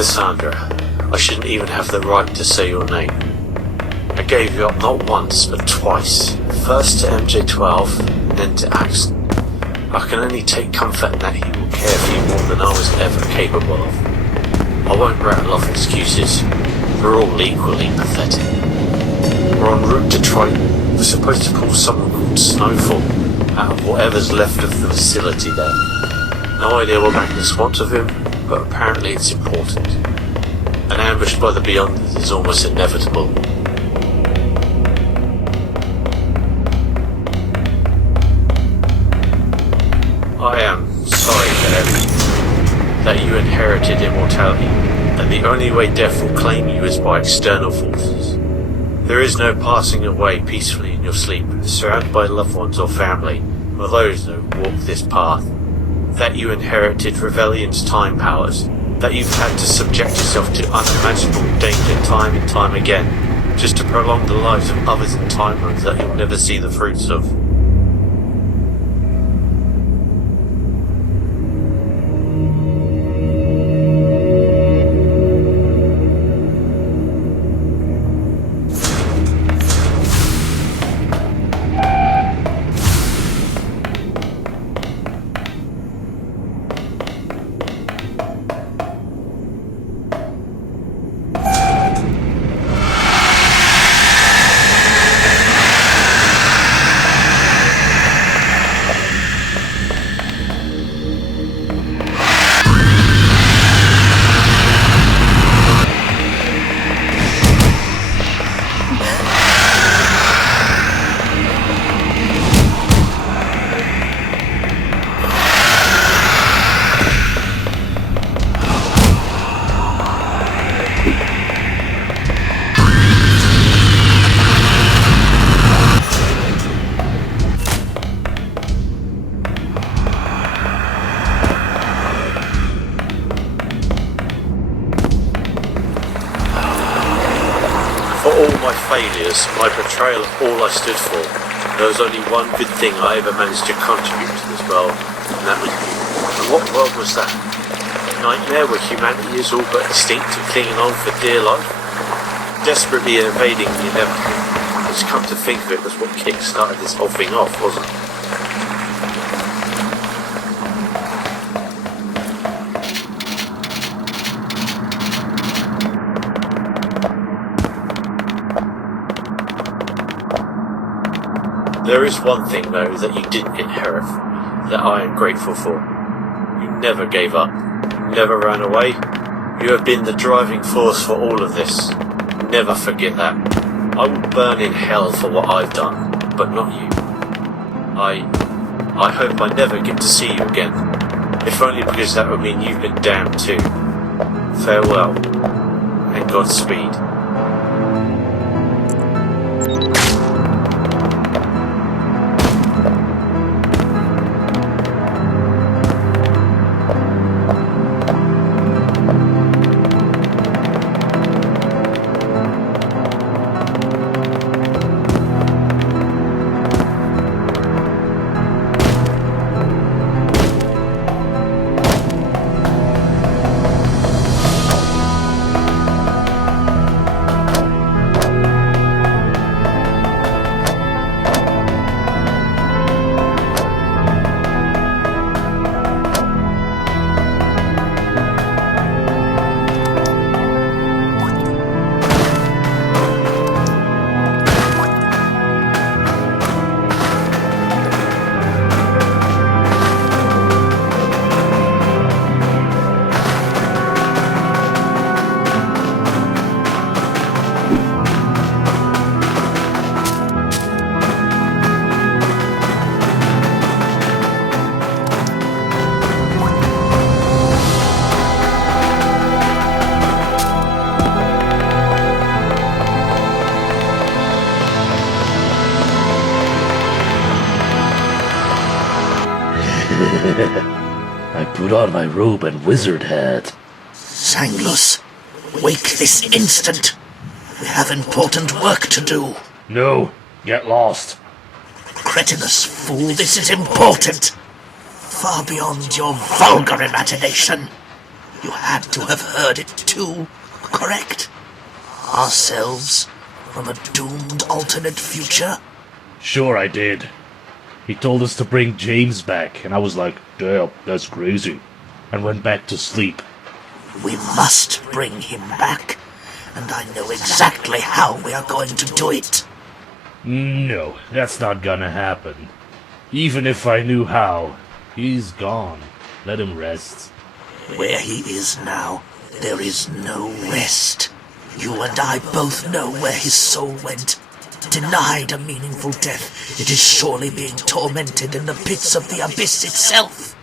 Cassandra, I shouldn't even have the right to say your name. I gave you up not once, but twice. First to MJ12, then to Axel. I can only take comfort in that he will care for you more than I was ever capable of. I won't rattle off excuses. We're all equally pathetic. We're en route to Triton. We're supposed to pull someone called Snowfall out of whatever's left of the facility there. No idea what Magnus wants of him, but apparently it's important. An ambush by the Beyonders is almost inevitable. I am sorry for everything, that you inherited immortality, and the only way death will claim you is by external forces. There is no passing away peacefully in your sleep, surrounded by loved ones or family, or those who walk this path. That you inherited Revelion's time powers, that you've had to subject yourself to unimaginable danger time and time again, just to prolong the lives of others in time rooms that you'll never see the fruits of. Failures, my betrayal of all I stood for, there was only one good thing I ever managed to contribute to this world, and that was you. And what world was that? A nightmare where humanity is all but extinct and clinging on for dear life? Desperately evading the inevitable. It's come to think of it was what kick-started this whole thing off, wasn't it? There is one thing, though, that you didn't inherit, that I am grateful for. You never gave up. You never ran away. You have been the driving force for all of this. Never forget that. I will burn in hell for what I've done, but not you. I hope I never get to see you again. If only because that would mean you've been damned too. Farewell, and Godspeed. I put on my robe and wizard hat. Sanglus, wake this instant. We have important work to do. No, get lost. Cretinous fool, this is important. Far beyond your vulgar imagination. You had to have heard it too, correct? Ourselves from a doomed alternate future? Sure I did. He told us to bring James back, and I was like, damn, that's crazy, and went back to sleep. We must bring him back, and I know exactly how we are going to do it. No, that's not gonna happen. Even if I knew how, he's gone. Let him rest. Where he is now, there is no rest. You and I both know where his soul went. Denied a meaningful death, it is surely being tormented in the pits of the abyss itself.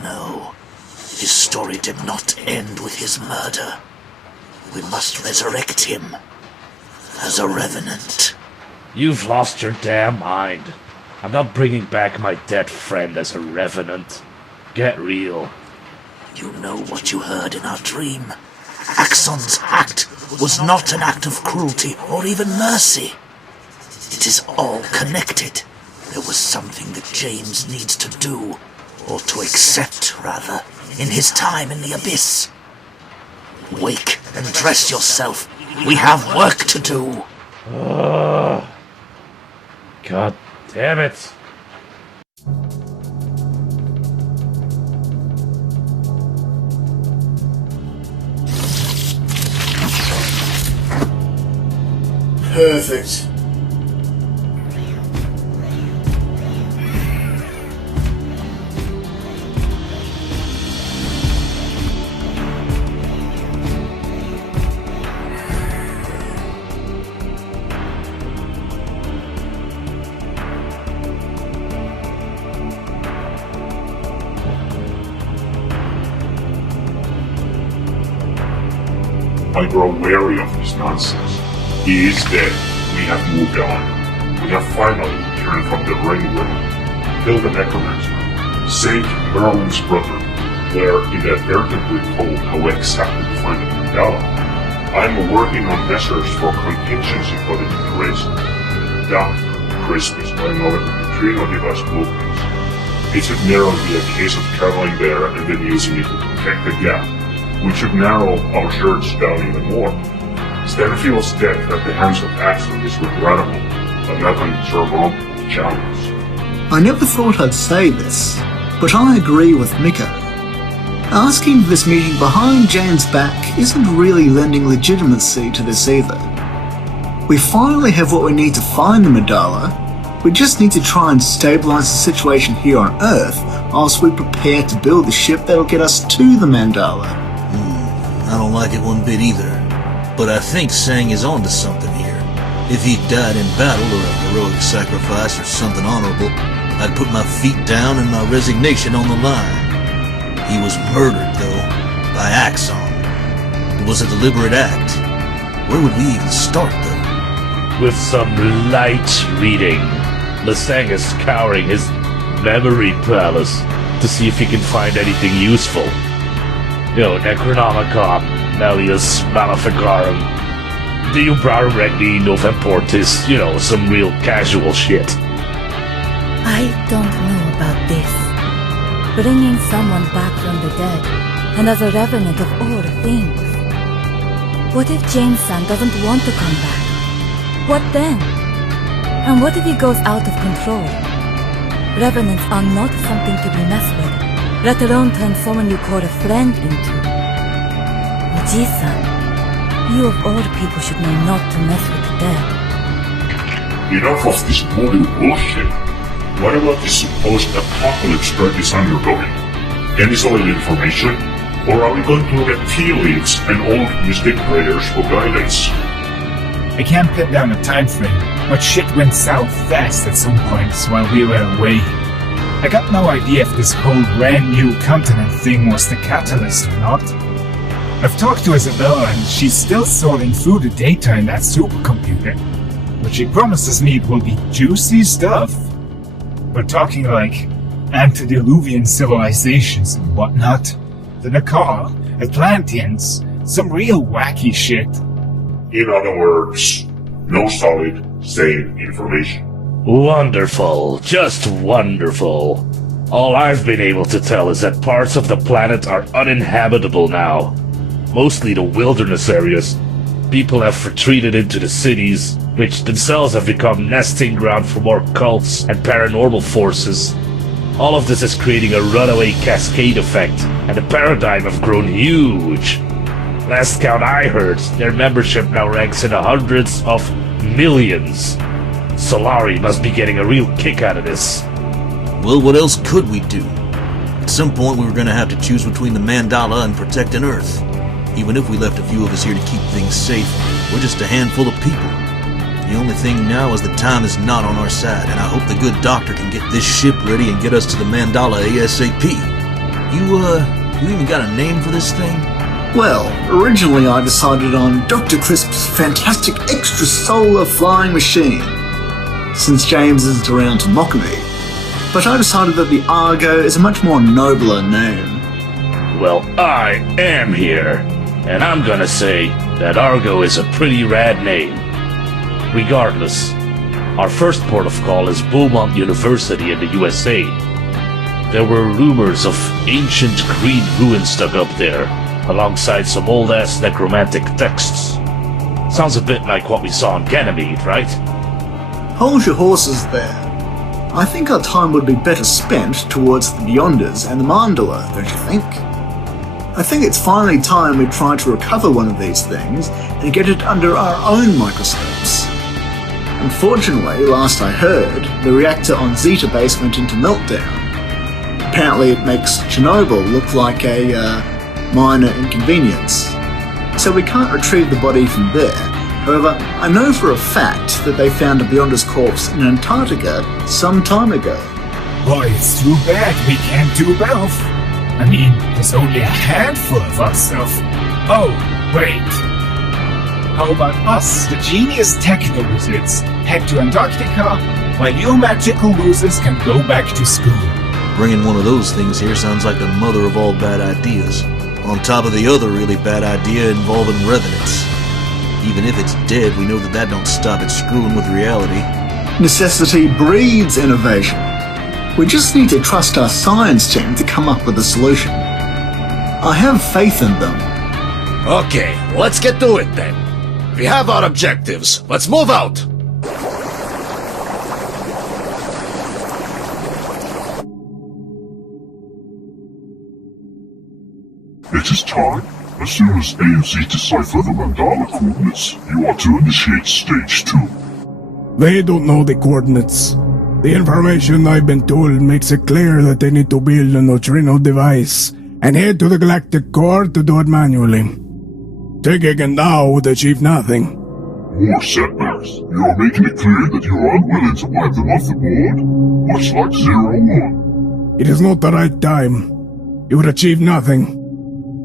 No, his story did not end with his murder. We must resurrect him. as a revenant. You've lost your damn mind. I'm not bringing back my dead friend as a revenant. Get real. You know what you heard in our dream. Axon's act was not an act of cruelty or even mercy. It is all connected. There was something that James needs to do, or to accept, rather, in his time in the Abyss. Wake and dress yourself. We have work to do. God damn it. Perfect. I grow wary of this nonsense. He is dead. We have moved on. We have finally returned from the Ringworld, killed the Necromancer, saved Merlin's brother. We're inadvertently told how exactly to find the Mandala. I'm working on measures for contingency for the duration. Dr. Crispus, by another neutrino device movements. It should merely be a case of traveling there and then using it to protect the gap. We should narrow our search down even more. Stanfield's death at the hands of Axon is regrettable, but not an insurmountable challenge. I never thought I'd say this, but I agree with Mika. Asking for this meeting behind Jane's back isn't really lending legitimacy to this either. We finally have what we need to find the Mandala. We just need to try and stabilize the situation here on Earth whilst we prepare to build the ship that'll get us to the Mandala. I don't like it one bit either, but I think Sang is onto something here. If he died in battle or a heroic sacrifice or something honorable, I'd put my feet down and my resignation on the line. He was murdered, though, by Axon. It was a deliberate act. Where would we even start, though? With some light reading, Lasang is scouring his memory palace to see if he can find anything useful. Necronomicon, Melius, Maleficarum, Deubrar Regni, Novemportis, some real casual shit. I don't know about this. Bringing someone back from the dead, and as a revenant of all things. What if Jameson doesn't want to come back? What then? And what if he goes out of control? Revenants are not something to be messed with, let alone turn someone you call a friend into. Oji-san, you of all people should know not to mess with the dead. Enough of this bloody bullshit. What about the supposed apocalypse Earth is undergoing? Any solid information? Or are we going to look at tea leaves and old mystic prayers for guidance? I can't pin down a time frame, but shit went south fast at some points while we were away. I got no idea if this whole brand new continent thing was the catalyst or not. I've talked to Isabella and she's still sorting through the data in that supercomputer, but she promises me it will be juicy stuff. We're talking like antediluvian civilizations and whatnot, the Nakar, Atlanteans, some real wacky shit. In other words, no solid, sane information. Wonderful. Just wonderful. All I've been able to tell is that parts of the planet are uninhabitable now. Mostly the wilderness areas. People have retreated into the cities, which themselves have become nesting ground for more cults and paranormal forces. All of this is creating a runaway cascade effect, and the paradigm have grown huge. Last count I heard, their membership now ranks in the hundreds of millions. Solari must be getting a real kick out of this. Well, what else could we do? At some point we were gonna have to choose between the Mandala and protecting Earth. Even if we left a few of us here to keep things safe, we're just a handful of people. The only thing now is the time is not on our side, and I hope the good doctor can get this ship ready and get us to the Mandala ASAP. You even got a name for this thing? Well, originally I decided on Dr. Crisp's fantastic extrasolar flying machine, since James isn't around to mock me. But I decided that the Argo is a much more nobler name. Well, I am here, and I'm gonna say that Argo is a pretty rad name. Regardless, our first port of call is Beaumont University in the USA. There were rumors of ancient green ruins dug up there, alongside some old-ass necromantic texts. Sounds a bit like what we saw on Ganymede, right? Hold your horses there. I think our time would be better spent towards the Beyonders and the Mandala, don't you think? I think it's finally time we try to recover one of these things and get it under our own microscopes. Unfortunately, last I heard, the reactor on Zeta Base went into meltdown. Apparently it makes Chernobyl look like a minor inconvenience. So we can't retrieve the body from there. However, I know for a fact that they found a Beyonder's corpse in Antarctica some time ago. Boy, it's too bad we can't do both. I mean, there's only a handful of us, so... Oh, wait. How about us, the genius techno-wizards, head to Antarctica, while you magical losers can go back to school? Bringing one of those things here sounds like the mother of all bad ideas. On top of the other really bad idea involving revenants. Even if it's dead, we know that don't stop it screwing with reality. Necessity breeds innovation. We just need to trust our science team to come up with a solution. I have faith in them. Okay, let's get to it then. We have our objectives. Let's move out! It is time. As soon as AMC decipher the Mandala coordinates, you are to initiate Stage 2. They don't know the coordinates. The information I've been told makes it clear that they need to build a neutrino device and head to the Galactic Core to do it manually. Taking it now would achieve nothing. More setbacks. You are making it clear that you are unwilling to wipe them off the board, much like Zero-1. It is not the right time. You would achieve nothing.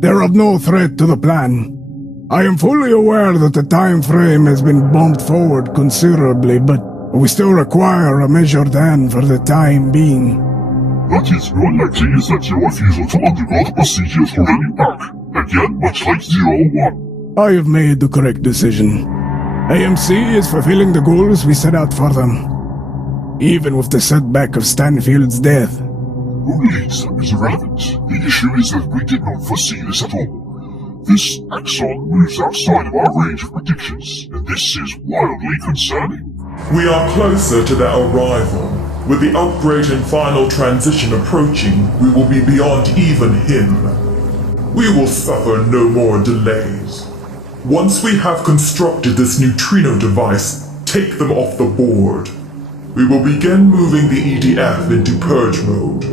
They are of no threat to the plan. I am fully aware that the time frame has been bumped forward considerably, but we still require a measured hand for the time being. That is, your electing is that your refusal to undergo the procedures holding you back. Again, much like Zero-1. I have made the correct decision. AMC is fulfilling the goals we set out for them. Even with the setback of Stanfield's death. Who leads is irrelevant. The issue is that we did not foresee this at all. This axon moves outside of our range of predictions, and this is wildly concerning. We are closer to their arrival. With the upgrade and final transition approaching, we will be beyond even him. We will suffer no more delays. Once we have constructed this neutrino device, take them off the board. We will begin moving the EDF into purge mode.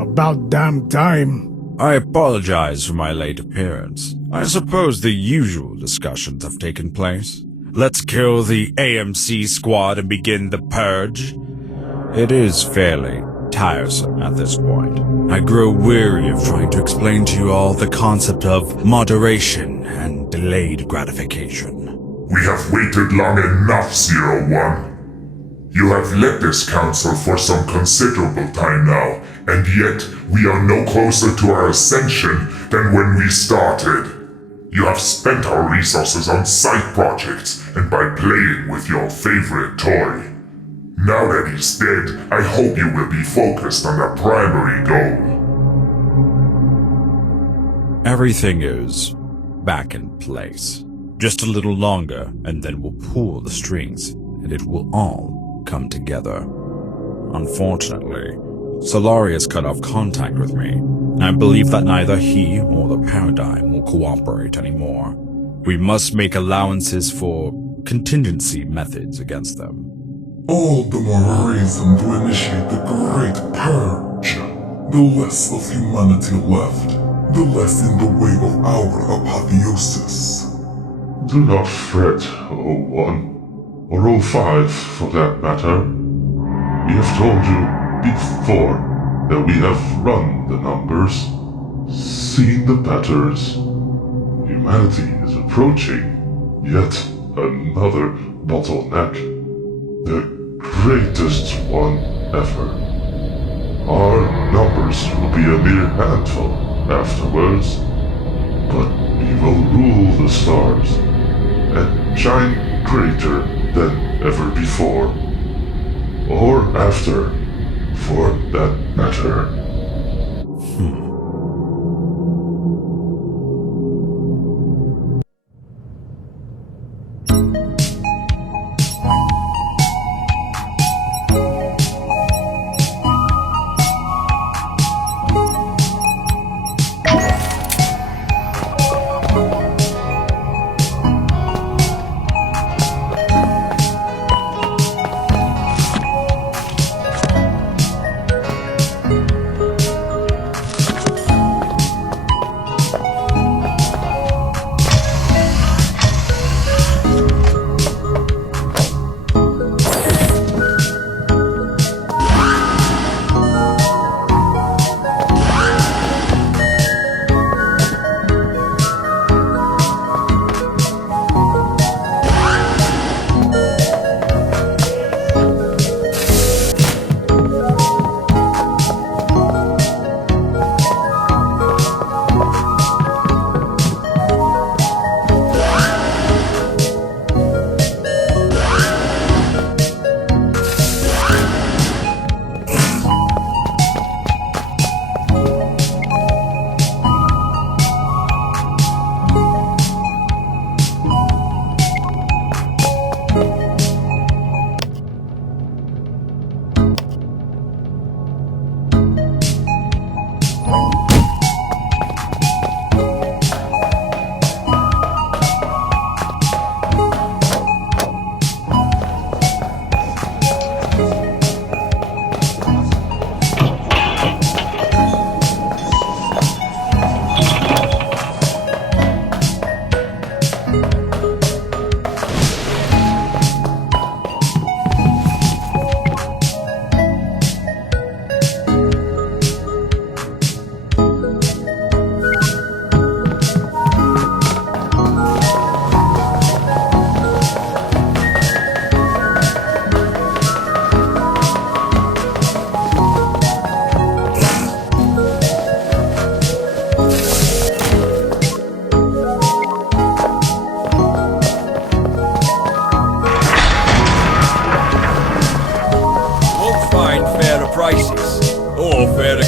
About damn time. I apologize for my late appearance. I suppose the usual discussions have taken place. Let's kill the AMC squad and begin the purge. It is fairly tiresome at this point. I grow weary of trying to explain to you all the concept of moderation and delayed gratification. We have waited long enough, Zero-1. You have led this council for some considerable time now, and yet we are no closer to our ascension than when we started. You have spent our resources on side projects and by playing with your favorite toy. Now that he's dead, I hope you will be focused on the primary goal. Everything is back in place. Just a little longer, and then we'll pull the strings, and it will all come together. Unfortunately, Solarius cut off contact with me, and I believe that neither he or the Paradigm will cooperate anymore. We must make allowances for contingency methods against them. All the more reason to initiate the Great Purge. The less of humanity left, the less in the way of our apotheosis. Do not fret, O1, or O5 for that matter. We have told you before, that we have run the numbers, seen the patterns. Humanity is approaching yet another bottleneck. The greatest one ever. Our numbers will be a mere handful afterwards, but we will rule the stars and shine greater than ever before. Or after, for that matter.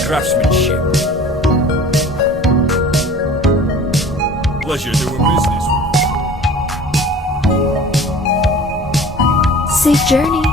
Craftsmanship. Pleasure doing business with you. Safe journey.